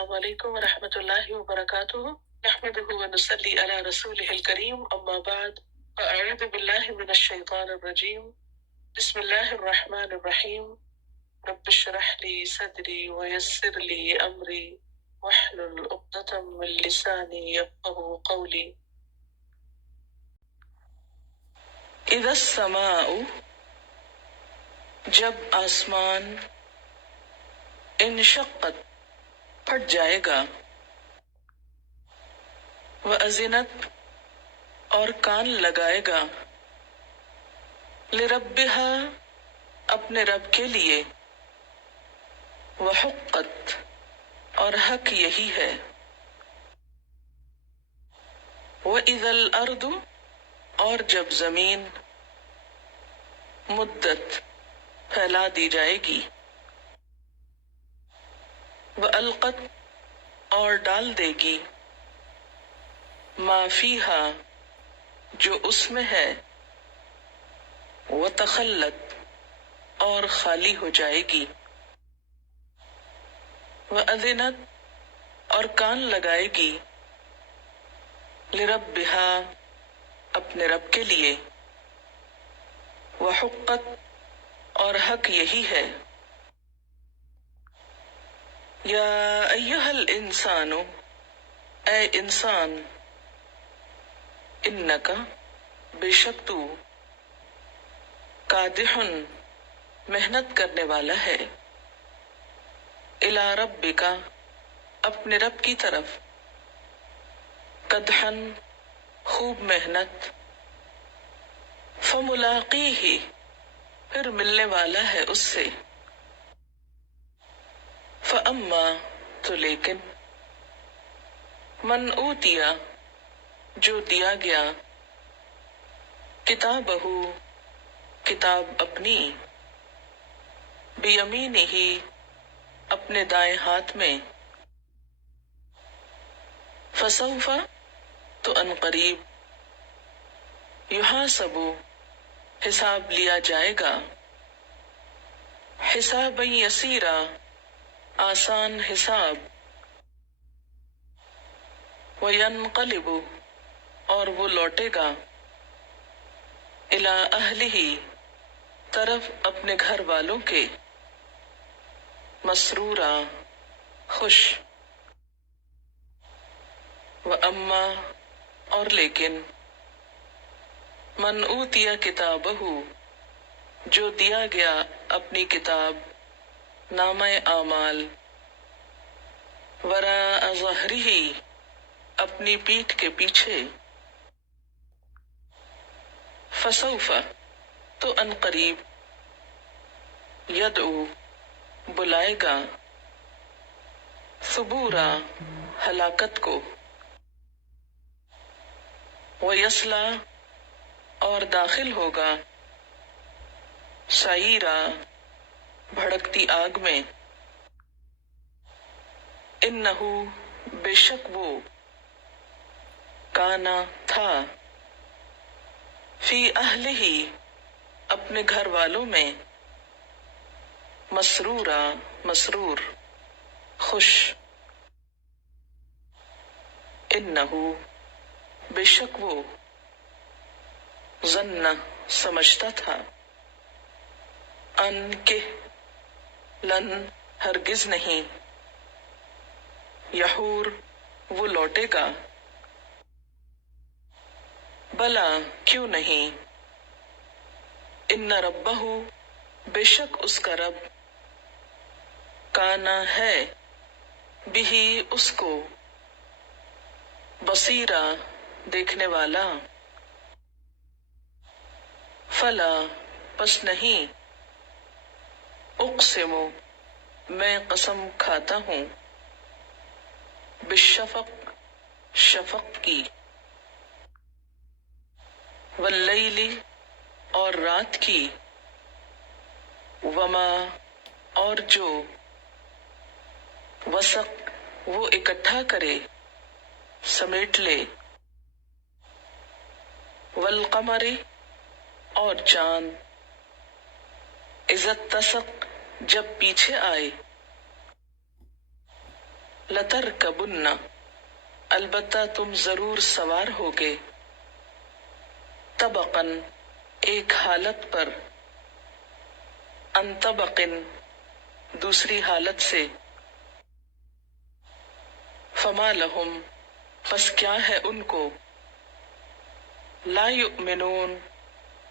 السلام علیکم ورحمۃ اللہ وبرکاتہ نحمده ونصلی علی رسولہ الکریم اما بعد فاعوذ باللہ من الشیطان الرجیم بسم اللہ الرحمن الرحیم رب اشرح لی صدری ویسر لی امری واحلل عقدۃ من لسانی یفقهوا قولی اذا السماء جب آسمان انشقت پھٹ جائے گا وَأَذِنَتْ اور کان لگائے گا لِرَبِّهَا اپنے رب کے لیے وَحُقَّتْ اور حق یہی ہے وَإِذَا الْأَرْضُ اور جب زمین مدت پھیلا دی جائے گی وَأَلْقَتْ اور ڈال دے گی ما فیہا جو اس میں ہے وَتَخَلَّتْ اور خالی ہو جائے گی وَأَذِنَتْ اور کان لگائے گی لِرَبِّهَا اپنے رب کے لیے وَحُقَّتْ اور حق یہی ہے یا ایہا الانسان اے انسان انکا بے شک تو کادح محنت کرنے والا ہے الی ربک اپنے رب کی طرف قدحا خوب محنت فملاقیہ پھر ملنے والا ہے اس سے فاما تو لیکن من اوتیا جو دیا گیا کتابہ کتاب اپنی بیمینہ اپنے دائیں ہاتھ میں فسوف تو ان قریب یحاسب حساب لیا جائے گا حسابا یسیرا آسان حساب وینقلب اور وہ لوٹے گا الی اہلہ طرف اپنے گھر والوں کے مسرورا خوش واما اور لیکن من اوتیا کتابہ جو دیا گیا اپنی کتاب نامہ اعمال وراء ظہرہ اپنی پیٹھ کے پیچھے فسوف تو ان قریب یدعو بلائے گا ثبورا ہلاکت کو ویصلی اور داخل ہوگا سعیرا بھڑکتی آگ میں انہ بے شک وہ کانا تھا فی اہلہ اپنے گھر والوں میں مسرورا مسرور خوش انہ بے شک وہ ظن سمجھتا تھا ان کہ لن ہرگز نہیں یحور وہ لوٹے گا بلا کیوں نہیں ان ربہ بے شک اس کا رب کانا ہے بھی اس کو بصیرا دیکھنے والا فلا پس نہیں اقسم میں قسم کھاتا ہوں بالشفق شفق کی واللیل اور رات کی وما اور جو وسق وہ اکٹھا کرے سمیٹ لے والقمر اور چاند اذا اتسق جب پیچھے آئے لترکبن، البتہ تم ضرور سوار ہوگے، طبقاً، ایک حالت پر، عن طبق، دوسری حالت سے، فما لہم، پس کیا ہے ان کو، لا یؤمنون،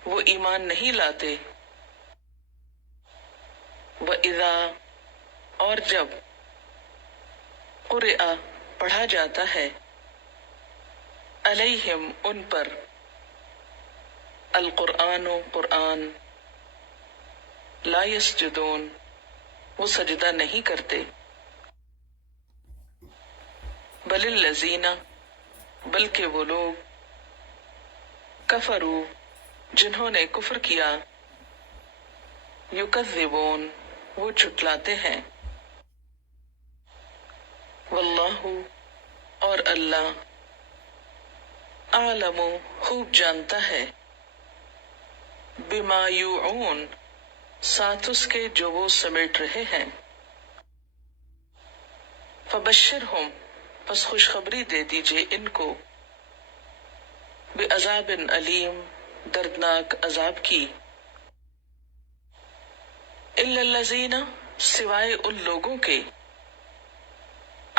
وہ ایمان نہیں لاتے، وَإِذَا، اور جب، قرئ، پڑھا جاتا ہے، علیہم، ان پر، القرآن، قرآن، لا یسجدون، وہ سجدہ نہیں کرتے، بل الذین، بلکہ وہ لوگ، کفروا، جنہوں نے کفر کیا، یکذبون، وہ جھٹلاتے ہیں، واللہ، اور اللہ، اعلم، خوب جانتا ہے، بما یوعون، ساتھ اس کے جو وہ سمیٹ رہے ہیں، فبشرہم، پس خوشخبری دے دیجئے ان کو، بعذاب علیم، دردناک عذاب کی، الا الذین، سوائے ان لوگوں کے،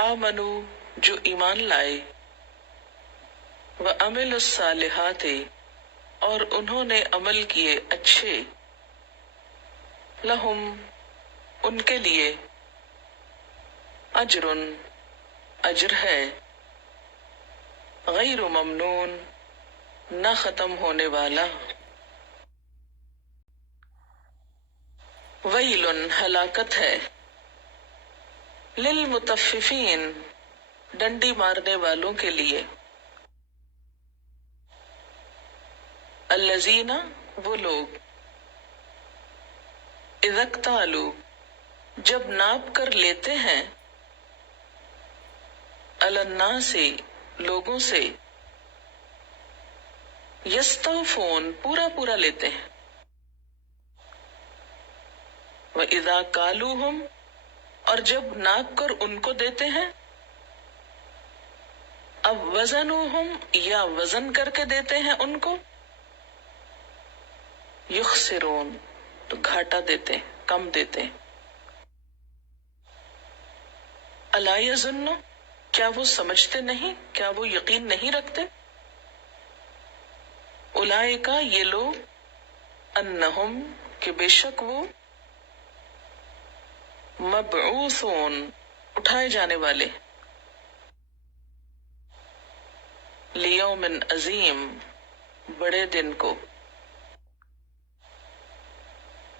آمنوا، جو ایمان لائے، وعملوا الصالحات، اور انہوں نے عمل کیے اچھے، لہم، ان کے لیے، اجر، اجر ہے، غیر ممنون، نہ ختم ہونے والا، ویل، ہلاکت ہے، للمطففین، ڈنڈی مارنے والوں کے لیے، الذین، وہ لوگ، اذا اکتالوا، جب ناپ کر لیتے ہیں، علی الناس، لوگوں سے، یستوفون، پورا پورا لیتے ہیں، وَإِذَا كَالُوهُمْ، اور جب ناپ کر ان کو دیتے ہیں، اب وزنوہم، یا وزن کر کے دیتے ہیں ان کو، یخسرون، تو گھاٹا دیتے ہیں، کم دیتے ہیں، الا یظن، کیا وہ سمجھتے نہیں، کیا وہ یقین نہیں رکھتے، اولئک، یہ لوگ، انہم، کہ بے شک وہ، مبعوثون، اٹھائے جانے والے، لیوم عظیم، بڑے دن کو،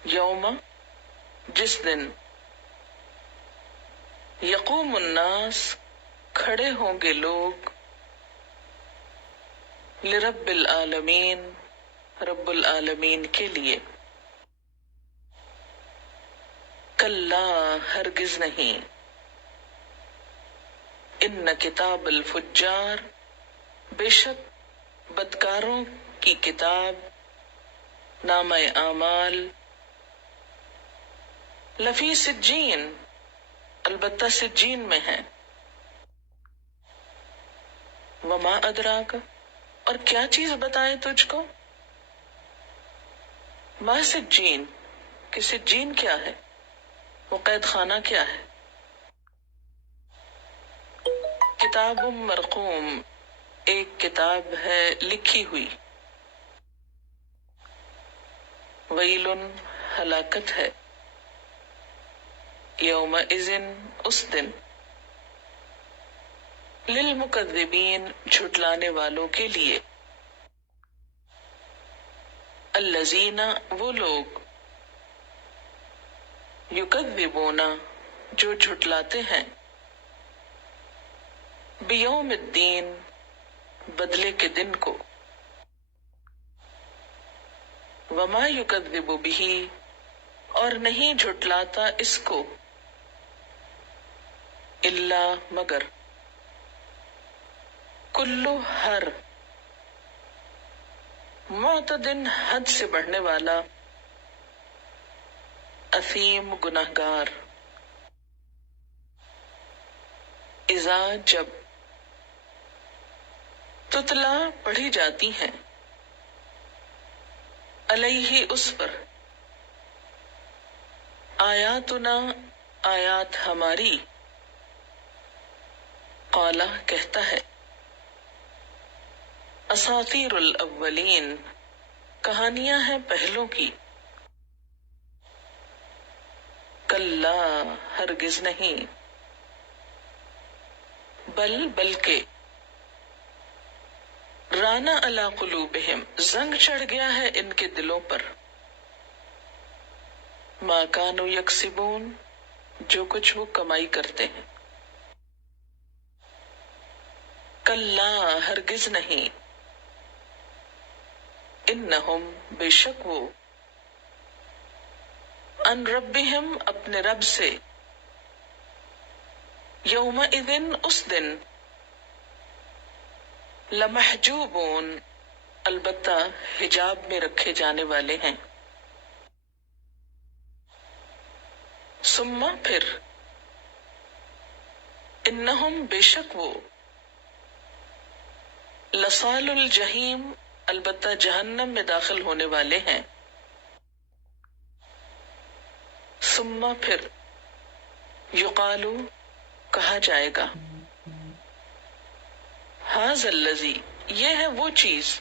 یوم، جس دن، یقوم الناس، کھڑے ہوں گے لوگ، لرب العالمین، رب العالمین کے لیے، کلا، ہرگز نہیں، ان کتاب الفجار، بے شک بدکاروں کی کتاب، نامہ اعمال، لفی سجین، البتہ سجین میں ہے، وما ادراک، اور کیا چیز بتائے تجھ کو، ما سجین، کہ سجین کیا ہے، وہ قید خانہ کیا ہے، کتاب مرقوم، ایک کتاب ہے لکھی ہوئی، ویل، ہلاکت ہے، یومئذ، اس دن، للمکذبین، جھٹلانے والوں کے لیے، الذین، وہ لوگ، یکذبون، جو جھٹلاتے ہیں، بیوم الدین، بدلے کے دن کو، وما یکذب بہ، اور نہیں جھٹلاتا اس کو، الا، مگر، کلو، ہر، معتد، حد سے بڑھنے والا، اثیم، گنہگار، اذا جب تتلا پڑھی جاتی ہیں علیہ اس پر آیاتنا آیات ہماری قالا کہتا ہے اساطیر الاولین کہانیاں ہیں پہلوں کی کلا ہرگز نہیں بلکہ رانا علی قلوبہم زنگ چڑھ گیا ہے ان کے دلوں پر ما کانوا یکسبون جو کچھ وہ کمائی کرتے ہیں کلا ہرگز نہیں انہم بے شک وہ ان ربہم اپنے رب سے یومئذ اس دن لمحجوبون البتہ حجاب میں رکھے جانے والے ہیں ثم پھر انہم بے شک وہ لصال الجحیم البتہ جہنم میں داخل ہونے والے ہیں ثم پھر یقالو کہا جائے گا ھذا الذی یہ ہے وہ چیز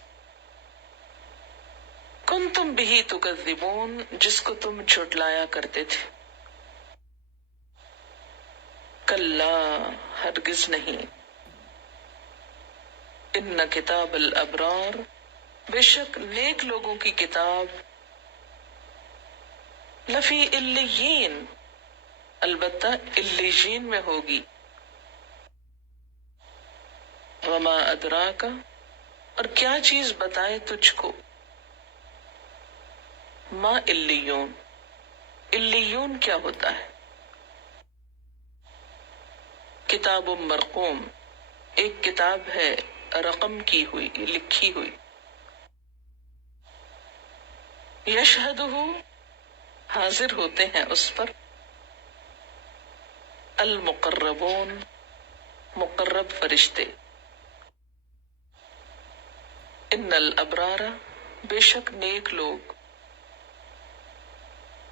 کنتم بہ تکذبون جس کو تم جھٹلایا کرتے تھے کلا ہرگز نہیں ان کتاب الابرار بے شک نیک لوگوں کی کتاب لفی علیین البتہ علیین میں ہوگی وما ادراک اور کیا چیز بتائے تجھ کو ما علیون علیون کیا ہوتا ہے کتاب مرقوم ایک کتاب ہے رقم کی ہوئی لکھی ہوئی یشہدہ حاضر ہوتے ہیں اس پر المقربون مقرب فرشتے ان الابرار بے شک نیک لوگ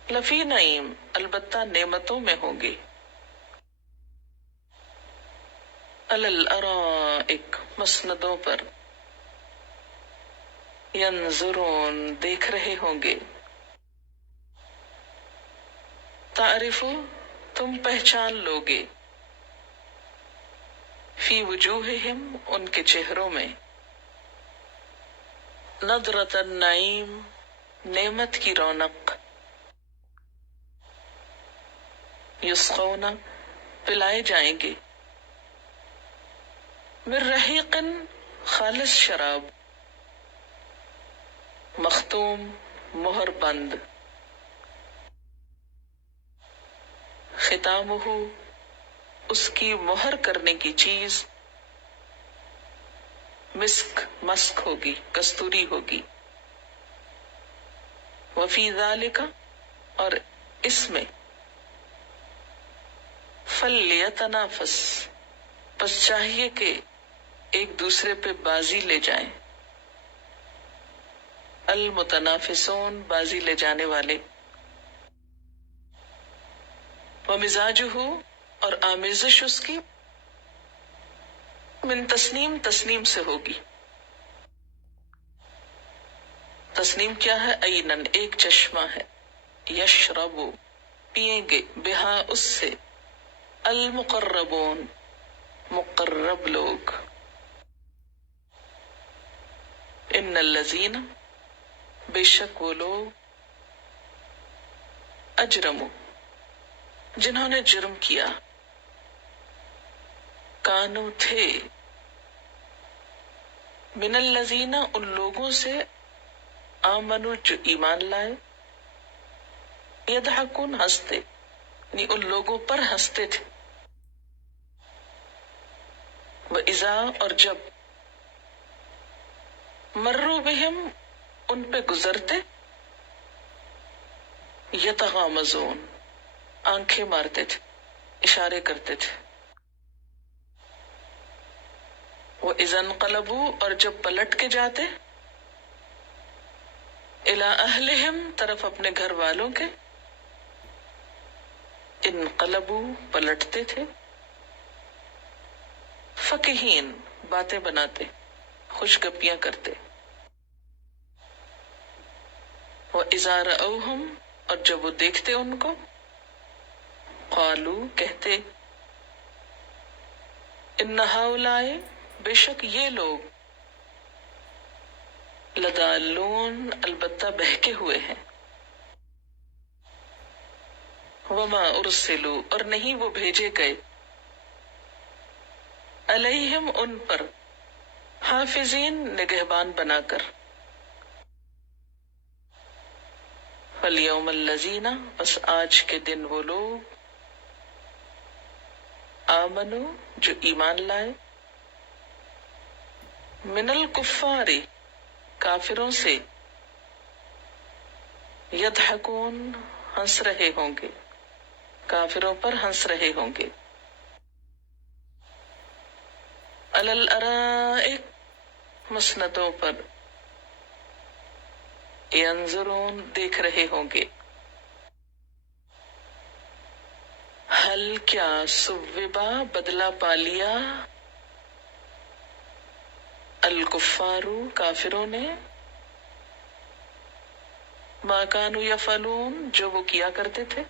لفی نعیم البتہ نعمتوں میں ہوں گے علی الارائک مسندوں پر ینظرون دیکھ رہے ہوں گے تعرف تم پہچان لوگے فی وجوہہم ان کے چہروں میں نضرۃ النعیم نعمت کی رونق یسقون پلائے جائیں گے من رحیق خالص شراب مختوم مہر بند ختامہ اس کی مہر کرنے کی چیز مسک مسک ہوگی کستوری ہوگی وفی ذالک اور اس میں فلیتنافس پس چاہیے کہ ایک دوسرے پہ بازی لے جائیں المتنافسون بازی لے جانے والے ومزاجہ اور آمیزش اس کی من تسنیم تسنیم سے ہوگی تسنیم کیا ہے اینن ایک چشمہ ہے یشرب پیئیں گے بہا اس سے المقربون مقرب لوگ ان الذین بے شک وہ لوگ اجرموا جنہوں نے جرم کیا کانو تھے من الذین ان لوگوں سے آمنو جو ایمان لائے یضحکون ہنستے یعنی ان لوگوں پر ہنستے تھے وَإِذَا اور جب مروا بہم ان پہ گزرتے یتغامزون آنکھیں مارتے تھے اشارے کرتے تھے وَإِذَا انقلبوا، اور جب پلٹ کے جاتے، الی اہلہم، طرف اپنے گھر والوں کے، انقلبوا، پلٹتے تھے، فقہین، باتیں بناتے، خوش گپیاں کرتے، وَإِذَا رَأَوْهُمْ، اور جب وہ دیکھتے ان کو، قالوا، کہتے، ان ہؤلاء، بے شک یہ لوگ، لضالون، البتہ بہکے ہوئے ہیں، وما ارسلوا، اور نہیں وہ بھیجے گئے، علیہم، ان پر، حافظین، نگہبان بنا کر، فالیوم الذین، بس آج کے دن وہ لوگ، آمنو، جو ایمان لائے، من الکفار، کافروں سے، یضحکون، ہنس رہے ہوں گے، کافروں پر ہنس رہے ہوں گے، علی الارائک، مسندوں پر، ینظرون، دیکھ رہے ہوں گے، حل، کیا، ثوبا، بدلہ پا لیا، الکفار، کافروں نے، ما کانوا یفعلون، جو وہ کیا کرتے تھے،